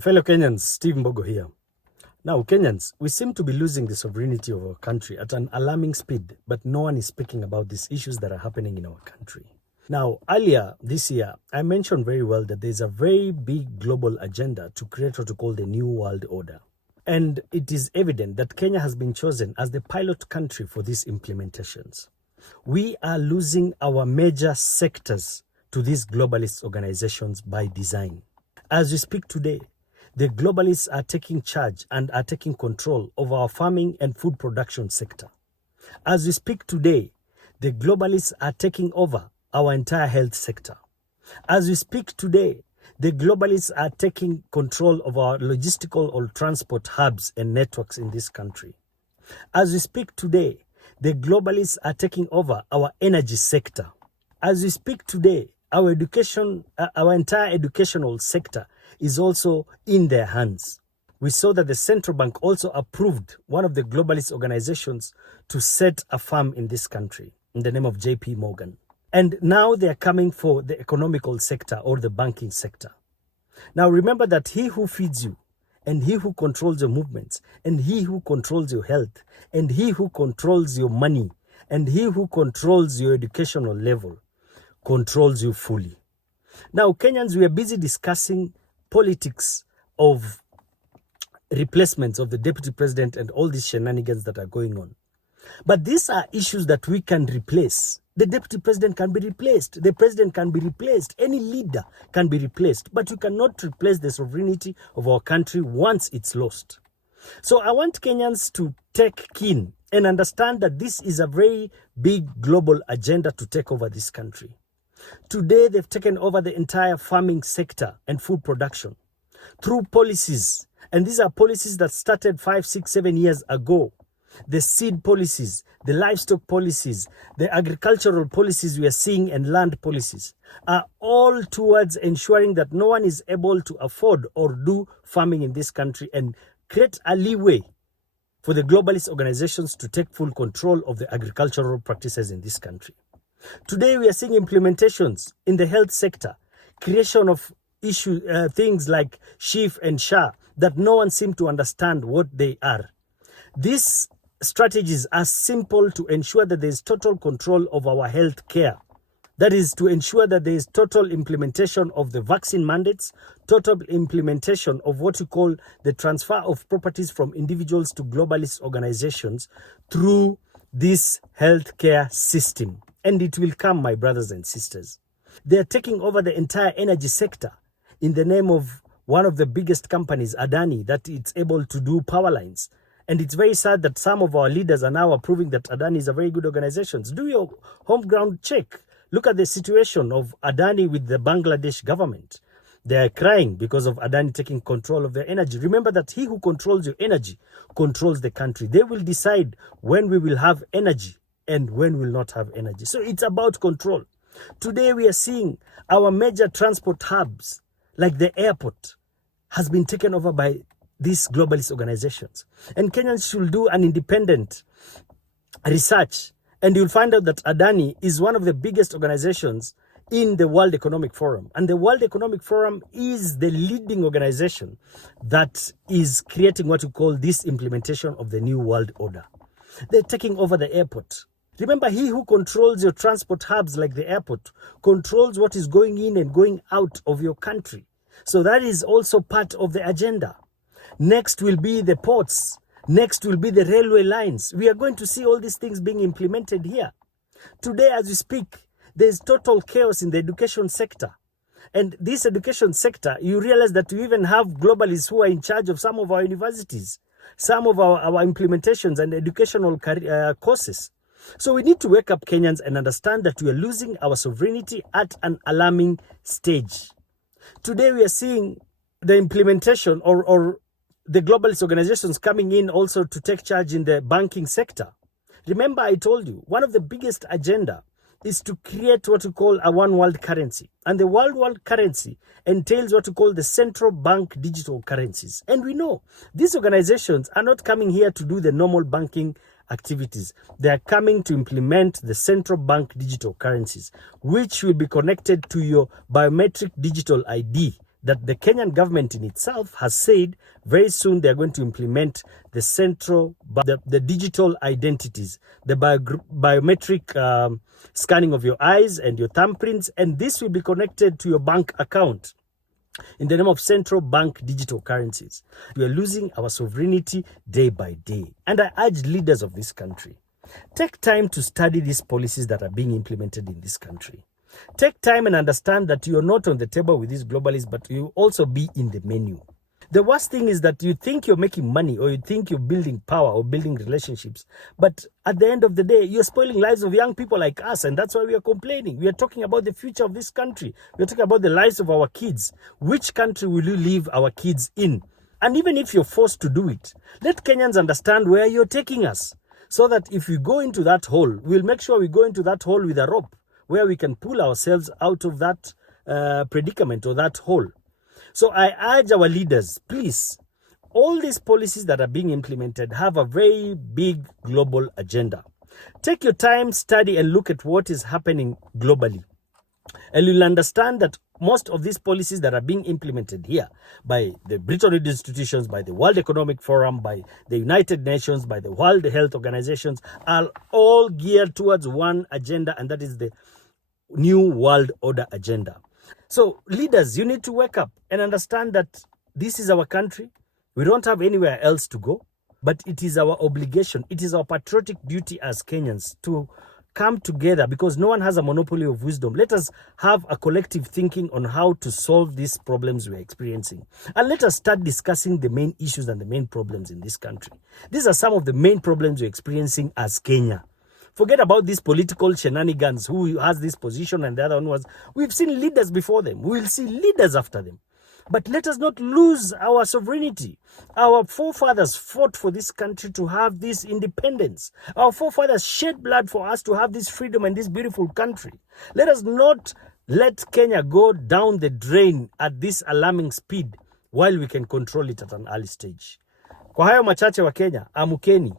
Fellow Kenyans, Steve Mbogo here. Now, Kenyans, we seem to be losing the sovereignty of our country at an alarming speed, but no one is speaking about these issues that are happening in our country. Now, earlier this year, I mentioned very well that there's a very big global agenda to create what we call the New World Order. And it is evident that Kenya has been chosen as the pilot country for these implementations. We are losing our major sectors to these globalist organizations by design. As we speak today, the globalists are taking charge and are taking control of our farming and food production sector. As we speak today, the globalists are taking over our entire health sector. As we speak today, the globalists are taking control of our logistical or transport hubs and networks in this country. As we speak today, the globalists are taking over our energy sector. As we speak today, our entire educational sector is also in their hands. We saw that the central bank also approved one of the globalist organizations to set a farm in this country in the name of JP Morgan. And now they are coming for the economical sector or the banking sector. Now remember that he who feeds you and he who controls your movements and he who controls your health and he who controls your money and he who controls your educational level controls you fully. Now, Kenyans, we are busy discussing politics of replacements of the deputy president and all these shenanigans that are going on. But these are issues that we can replace. The deputy president can be replaced. The president can be replaced. Any leader can be replaced. But you cannot replace the sovereignty of our country once it's lost. So I want Kenyans to take keen and understand that this is a very big global agenda to take over this country. Today, they've taken over the entire farming sector and food production through policies. And these are policies that started 5, 6, 7 years ago. The seed policies, the livestock policies, the agricultural policies we are seeing and land policies are all towards ensuring that no one is able to afford or do farming in this country and create a leeway for the globalist organizations to take full control of the agricultural practices in this country. Today, we are seeing implementations in the health sector, creation of things like SHIF and SHA that no one seems to understand what they are. These strategies are simple to ensure that there is total control of our health care. That is to ensure that there is total implementation of the vaccine mandates, total implementation of what we call the transfer of properties from individuals to globalist organizations through this healthcare system. And it will come, my brothers and sisters. They are taking over the entire energy sector in the name of one of the biggest companies, Adani, that it's able to do power lines. And it's very sad that some of our leaders are now approving that Adani is a very good organization. Do your home ground check. Look at the situation of Adani with the Bangladesh government. They are crying because of Adani taking control of their energy. Remember that he who controls your energy controls the country. They will decide when we will have energy and when we will not have energy. So it's about control. Today we are seeing our major transport hubs, like the airport, has been taken over by these globalist organizations. And Kenyans should do an independent research, and you'll find out that Adani is one of the biggest organizations in the World Economic Forum. And the World Economic Forum is the leading organization that is creating what we call this implementation of the New World Order. They're taking over the airport. Remember, he who controls your transport hubs like the airport controls what is going in and going out of your country. So that is also part of the agenda. Next will be the ports. Next will be the railway lines. We are going to see all these things being implemented here. Today, as we speak, there's total chaos in the education sector. And this education sector, you realize that we even have globalists who are in charge of some of our universities, some of our implementations and educational courses. So we need to wake up, Kenyans, and understand that we are losing our sovereignty at an alarming stage. Today we are seeing the implementation or the globalist organizations coming in also to take charge in the banking sector. Remember, I told you, one of the biggest agenda is to create what we call a one world currency. And the world currency entails what we call the central bank digital currencies. And we know these organizations are not coming here to do the normal banking activities. They are coming to implement the central bank digital currencies, which will be connected to your biometric digital ID that the Kenyan government in itself has said very soon they are going to implement the the digital identities, the biometric scanning of your eyes and your thumbprints, and this will be connected to your bank account in the name of central bank digital currencies. We are losing our sovereignty day by day. And I urge leaders of this country, take time to study these policies that are being implemented in this country. Take time and understand that you're not on the table with these globalists, but you also be in the menu. The worst thing is that you think you're making money, or you think you're building power or building relationships, but at the end of the day, you're spoiling lives of young people like us, and that's why we are complaining. We are talking about the future of this country. We're talking about the lives of our kids. Which country will you leave our kids in? And even if you're forced to do it, let Kenyans understand where you're taking us, so that if we go into that hole, we'll make sure we go into that hole with a rope, where we can pull ourselves out of that predicament or that hole. So I urge our leaders, please, all these policies that are being implemented have a very big global agenda. Take your time, study, and look at what is happening globally. And you'll understand that most of these policies that are being implemented here by the Bretton Woods institutions, by the World Economic Forum, by the United Nations, by the World Health Organizations, are all geared towards one agenda, and that is the New World Order agenda. So leaders, you need to wake up and understand that this is our country. We don't have anywhere else to go, but it is our obligation. It is our patriotic duty as Kenyans to come together, because no one has a monopoly of wisdom. Let us have a collective thinking on how to solve these problems we're experiencing. And let us start discussing the main issues and the main problems in this country. These are some of the main problems we're experiencing as Kenya. Forget about these political shenanigans, who has this position and the other one was. We've seen leaders before them. We will see leaders after them. But let us not lose our sovereignty. Our forefathers fought for this country to have this independence. Our forefathers shed blood for us to have this freedom and this beautiful country. Let us not let Kenya go down the drain at this alarming speed while we can control it at an early stage. Kwa hayo machache wa Kenya, amukeni.